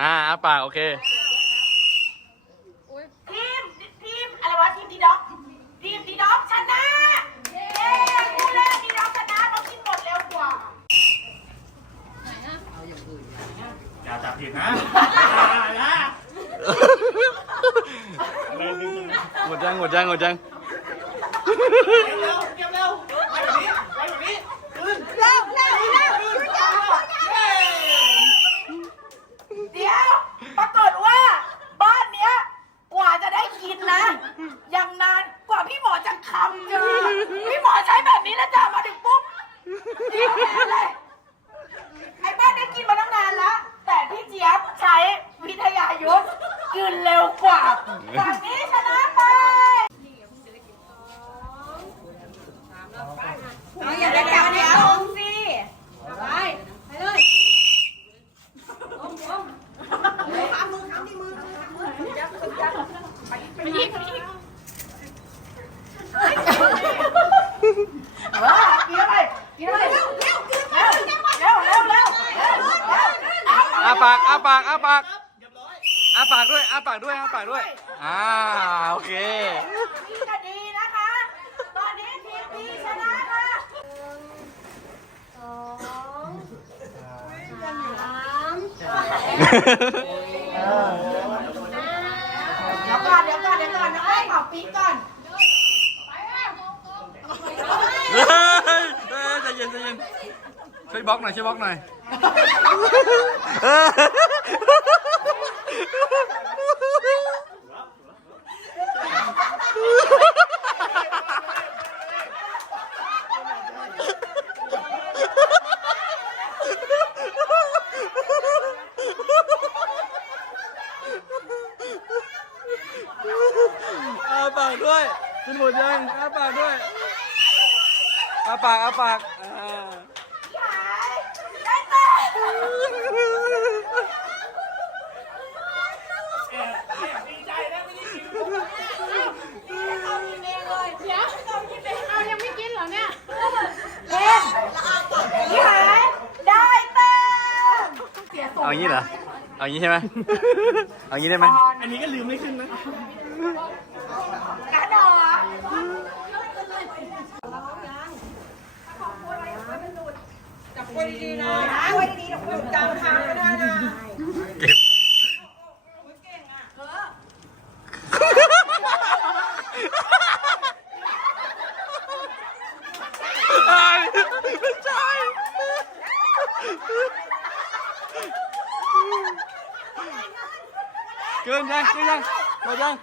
อ่าอาปากโอเค ทีมทีมอะไรวะทีมดีด็อกทีมดีด็อกชนะเย้คู่แรกดีด็อกชนะเขากินหมดเร็วกว่าอย่าจับผิดนะอย่าหมดยังหมดยังหมดยัง เร็วเก็บเร็วไปแบบนี้ไปแบบนี้ เร็วเร็วเร็วเร็วเดี๋ยวปรากฏว่าบ้านเนี้ยกว่าจะได้ กินนะยังนานกว่าพี่หมอจะคำเจอพี่หมอใช้แบบนี้แล้วจ้ามาถึงปุ๊บเดี๋ยวแพ้เลยไอ้บ้านได้กินมาตั้งนานแล้ว แต่พี่เจี๊ยบใช้วิทยายุทธกินเร็วกว่าฝั่งนี้ชนะไปเอาอย่าไป ปากอาปากอาปากเรียบร้อยอาปากด้วยอาปากด้วยอาปากด้วยอ่าโอเคนี่ก็ดีนะคะ ตอนนี้ทีมดีชนะค่ะเดี๋ยวก่อนเดี๋ยวก่อนเดี๋ยวก่อนนะให้ขอปี๊ก่อนเฮ้ยเฮ้ยใจเย็นใจเย็นช่วยบล็อกหน่อยช่วยบล็อกหน่อยเอออาปากด้วยกินหมดยังอาปากด้วยอาปากอาปากอ่า ได้แต่ ดีใจนะไม่ได้กิน เองเลยเดี๋ยวเอายังไม่กินเหรอเนี่ยเล่นพี่หายได้เต็มเสียส่งเอางี้เหรอ เอางี้ใช่ไหม เอางี้ได้ไหม อันนี้ก็ลืมไม่ขึ้นนะกันเหรอจับไว้ดีๆนะไว้ดีๆเดี๋ยวคุณจำทางไม่ได้นะ Chưa, em 家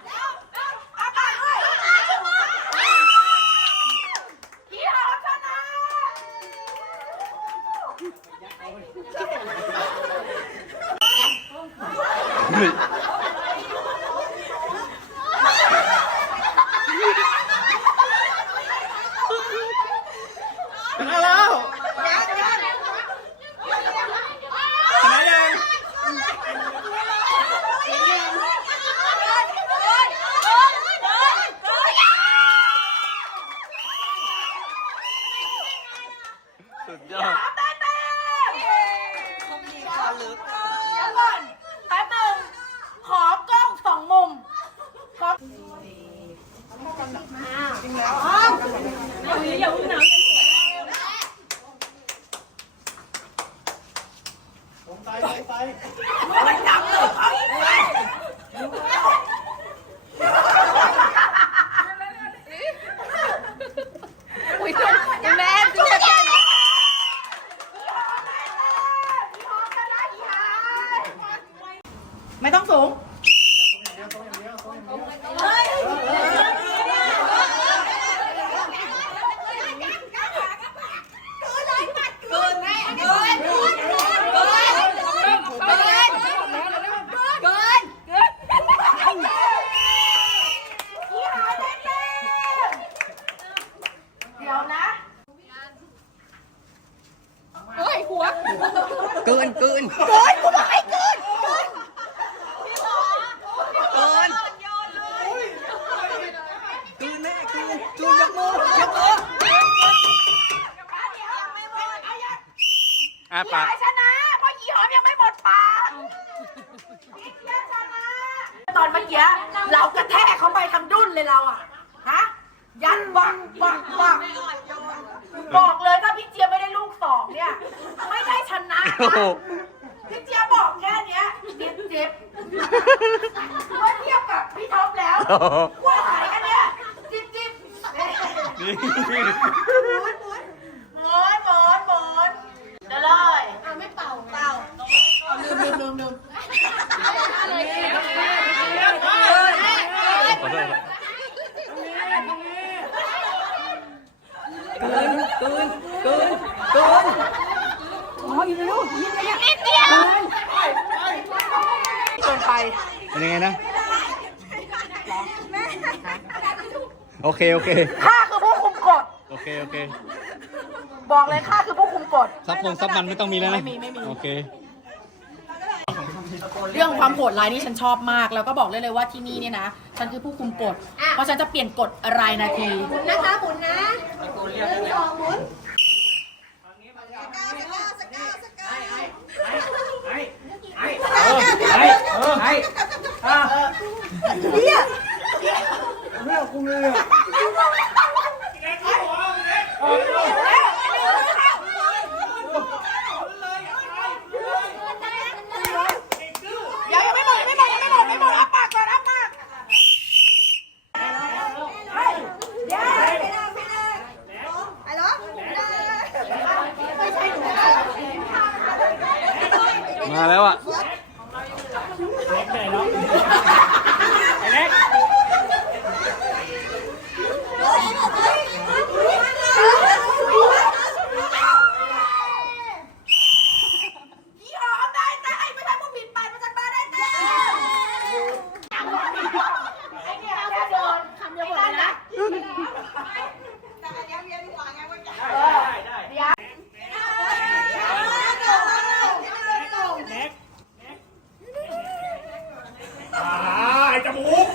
ปากหายชนะเพราะยี่หอมยังไม่หมดปากพี่เจี๊ยบชนะตอนเมื่อกี้เรากระแทกเขาไปทำดุ้นเลยเราอะฮะยันบักบักบักบอกเลยถ้าพี่เจี๊ยบไม่ได้ลูกสองเนี่ย ไม่ได้ชนะโอ้โห นะพี่เจี๊ยบบอกแค่เนี้ยเจ็บเจ็บเมื่อเทียบกับพี่ท็อปแล้วโอ้โหกล้วยไข่อันเนี้ยจิ๊บจิ๊บนี่หมุนหมุนหมุนหมุนหมุนเดี๋ยวเลยไม่เป่าเป่าลืมลืมลืมลืม ขอ โทษครับเกินเกินเกินเกินนิดเดียวเกินไปเป็นยังไงนะ โอเค โอเค ข้าคือผู้คุมกฎ โอเค โอเค บอกเลยข้าคือผู้คุมกฎ ซับพงซับมันไม่ต้องมีแล้วนะ ไม่มีไม่มี โอเค เรื่องความโหดร้ายนี่ฉันชอบมาก แล้วก็บอกเลยเลยว่าที่นี่เนี่ยนะ ฉันคือผู้คุมกฎ เพราะฉันจะเปลี่ยนกฎรายนาทีนะคะหมุนนะหนึ่งสองหมุน เดี๋ยวยังไม่หมดยังไม่หมดยังไม่หมดไม่หมดอ้าปากก่อนอ้าปากเฮ้ยเดี๋ยว ไอ้เหรอ มาแล้วอะ พี่หอมได้แต่ไอ้ไม่ใช่ผู้ผิดไปประจันบานได้แต่ไอ้เนี่ยแค่เดินคำเดียวหมดเลยนะเออเดี๋ยว ไอ้จมูก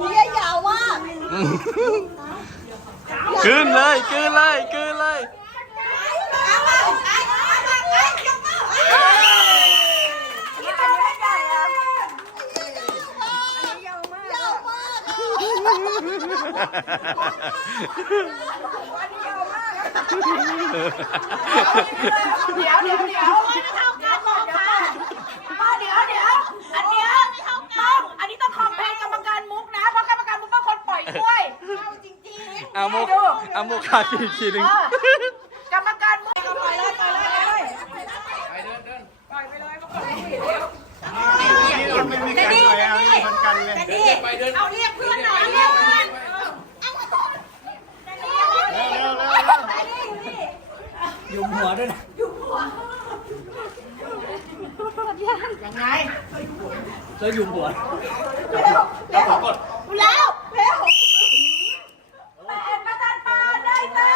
เยี่ยยาวมาก คืนเลยคืนเลยคืนเลย นี่อันนี้ไม่ใหญ่อะ ยาวมาก เดี๋ยวเดี๋ยวเดี๋ยวไม่เท่ากันหรอกค่ะมาเดี๋ยวเดี๋ยวอันเนี้ยต้องอันนี้ต้องคอมเพลนกรรมการมุกนะเพราะกรรมการมุกเป็นคนปล่อยกล้วยเอามุกเอามุกคาทีอีกทีหนึงกรรมการมุกปล่อยเลยปล่อยเลยไม่มีการต่อยเอาไม่มีคนกันเลยเอาเรียกเพื่อนหน่อยเรียกเพื่อน เร็วเร็วเร็ว ยุมหัวด้วยนะยังไงแล้วยุมหัวแล้วแล้วแปดประจันบานได้จ้า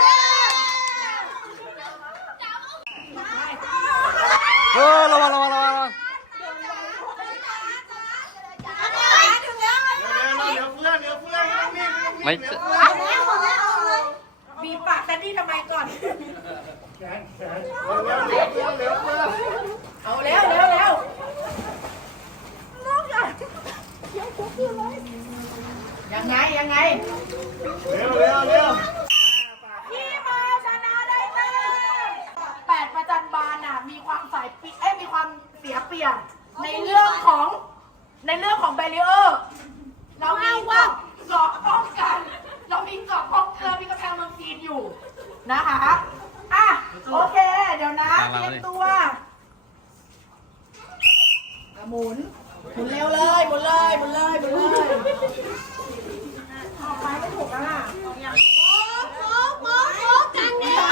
เออระวังระวังระวังระวังถึงแล้วเร็วเร็วเร็วเพื่อนเร็วเพื่อนนี่ไม่ อนเร็วเร็วเร็วเร็วเร็วเร็วเอาเร็วเร็วเร็วยังไงยังไงเร็วเร็วเร็วพี่มาชนะได้แต้มแปดประจันบานน่ะมีความสายปิเอ้ยมีความเสียเปรียบในเรื่องของในเรื่องของแบรีเออร์เรามีเกาะเกาะป้องกัน เรามีเกาะป้องเรามีกำแพงเมืองจีนอยู่ นะคะ อะ โอเค เดี๋ยวนะเตรียมตัวหมุน หมุนเร็วเลยหมุนเลยหมุนเลยหมุนเลยออกไปไม่ถูกแล้วล่ะ โค้งโค้งโค้งกันเนี่ย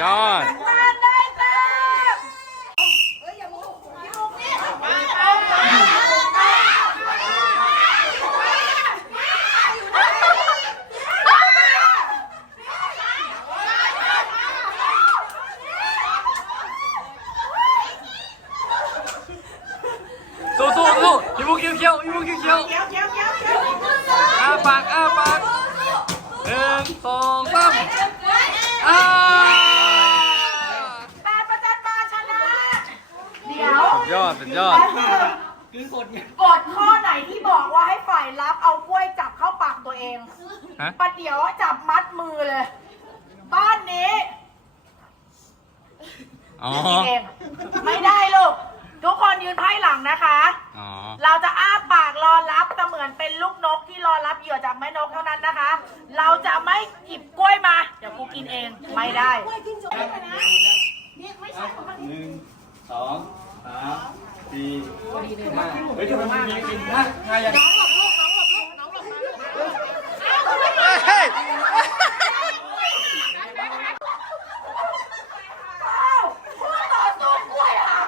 ยอด ทานได้แต้มสู้สู้สู้พี่มุกเขียวเขียวพี่มุกเขียวเขียว เดี๋ยวเดี๋ยวเดี๋ยวเดี๋ยว อ้าปากอ้าปากหนึ่งสองสามอ้า แปดประจันบานชนะ เดี๋ยว สุดยอดสุดยอด คือกดไง กฎข้อไหนที่บอกว่าให้ฝ่ายรับเอากล้วยจับเข้าปากตัวเอง ฮะ ประเดี๋ยวจับมัดมือเลย บ้านนี้ อ๋อกินเองไม่ได้ลูก ทุกคนยืนไพ่หลังนะคะ อ๋อ เราจะอ้าปากรอรับเสมือนเป็นลูกนกที่รอรับเหยื่อจากแม่นกเท่านั้นนะคะ เราจะไม่หยิบกล้วยมา เดี๋ยวกูกินเอง ไม่ได้หนึ่งสองสามสี่ห้าเฮ้ยทำไมมันมีกินห้าห้าอย่าง เฮ้ย อ้าวคู่ต่อสู้กล้วยอะ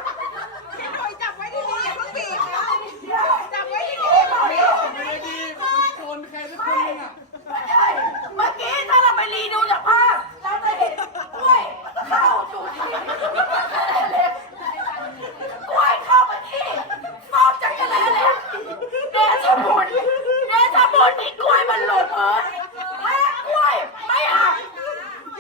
จับไว้ดีๆอย่าเพิ่งบีบนะจับไว้ดี คนใครสักคนนึงอะ เมื่อกี้ถ้าเราไปรีดูจากภาพเราจะเห็นกล้วยเข้าสู่ที่กล้วยเข้ามาที่ฟอกจักรแลแล้วเดชะบุญเดชะบุญที่กล้วยมันหลุดเออถ้ากล้วยไม่หัก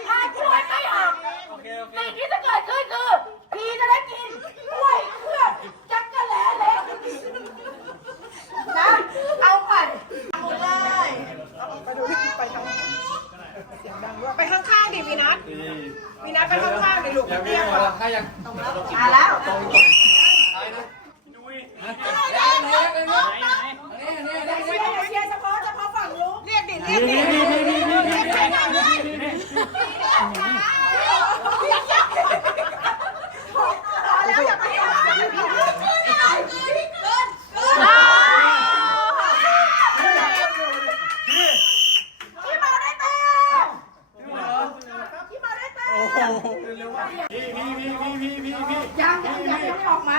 ถ้ากล้วยไม่หัก โอเคโอเค สิ่งที่จะเกิดขึ้นคือพีจะได้กินกล้วยเคลือบจักรแลแล้วนะ เอาไปเอาเลย ๆไป ข้างๆดิวีนัทสี่วีนัทไปข้างๆดิลูกยังไม่เตี้ยหมกดว่าละใครยังมาแล้วเชียร์เฉพาะเฉพาะฝั่งลูกเรียกดิเรียกดิเรียกใครหน่อยด้วยพอแล้วอย่าไปหาพี่นัทเกินเกินเกิน พี่มาได้เต็มพี่มาได้เต็ม พี่พี่พี่พี่พี่พี่พี่ ยังยังยังไม่ออกมา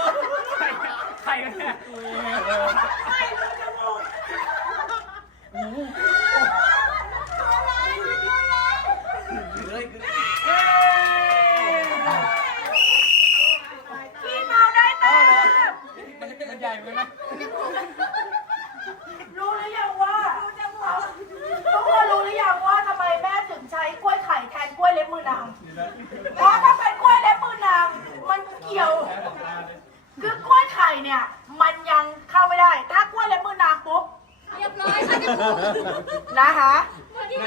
ใครกันเนี่ย พี่มาได้เต็ม มันใหญ่เหมือนกันนะ รู้หรือยังว่าทุกคนรู้หรือยังว่าทำไมแม่ถึงใช้กล้วยไข่แทนกล้วยเล็บมือนางเพราะถ้าเป็นกล้วยเล็บมือนางมันเกี่ยว คือกล้วยไข่เนี่ย มันยังเข้าไม่ได้ ถ้ากล้วยเล็บมือนางปุ๊บเรียบร้อยค่ะที่พูดนะคะ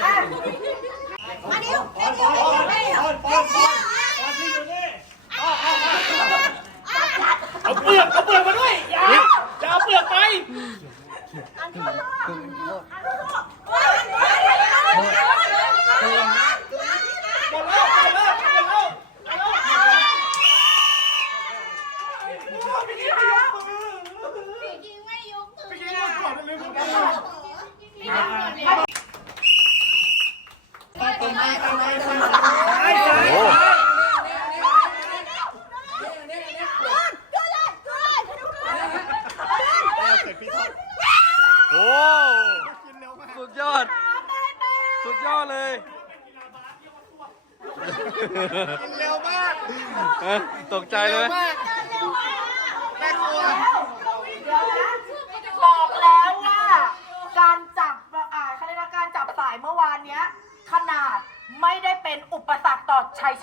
อะมาดิวเร็วเร็วเร็วเร็วเร็วเอาเปลือกเอาเปลือกมาด้วยอย่าจะ เอาเปลือกไปโ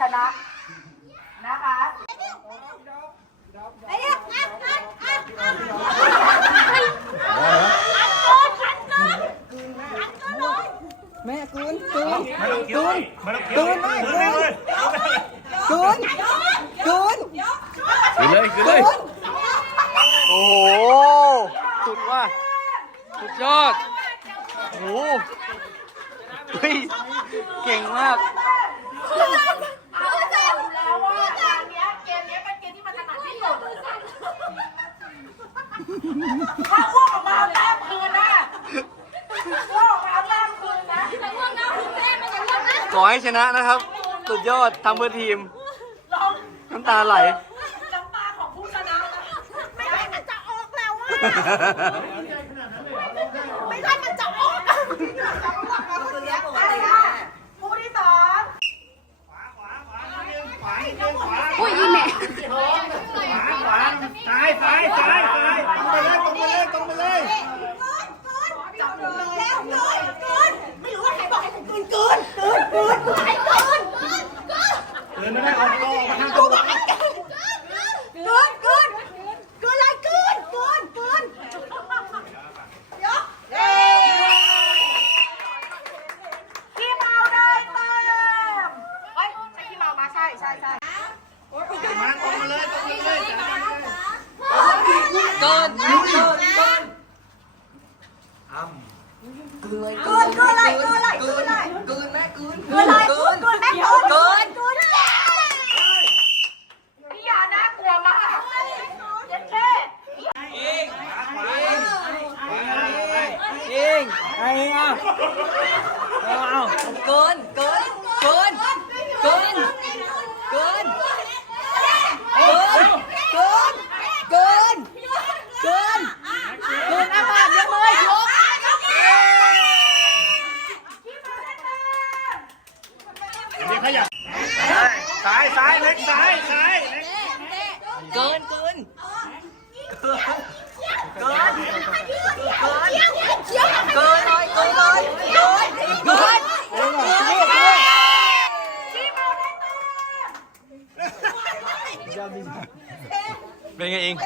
ชนะนะคะแม่กูนกูนกูนกูนไม่กูนกูนกูนกินเลยกินเลยโอ้โหสุดว่ะสุดยอดโอ้โหเฮ้ยเก่งมาก ถ้าอ้วกออกมาเอาแต้มคืนนะอ้วกออกมาเอาแต้มคืนนะ แต่ง่วงนะคุณแม่มันจะง่วงนะขอให้ชนะนะครับ สุดยอดทำเพื่อทีม ลองน้ำตาไหล น้ำตาของผู้ชนะนะไม่ได้มันจะออกแล้วว่าไม่ได้มันจะออกอะอะไรนะผู้ที่สองอุ้ยอีแม่ขวาขยซ้ายซ้าย Đưa. นเเป็นไงเอง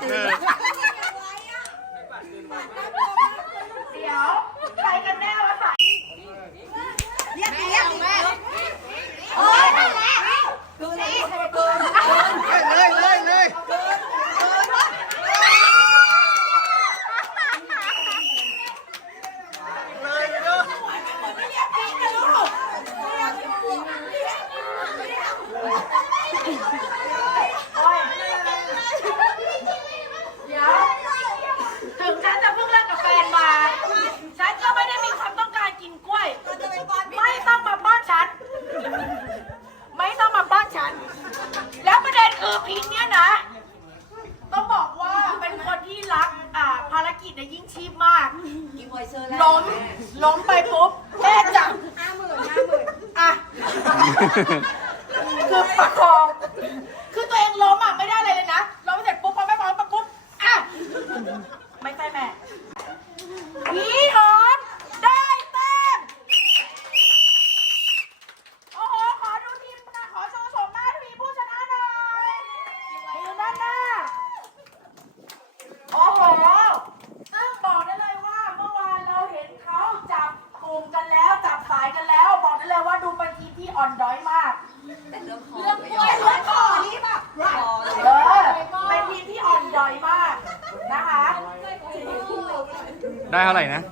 对！ ล้มล้มไปปุ๊บแม่จับห้าหมื่นห้าหมื่นอะ ได้เท่าไหร่นะ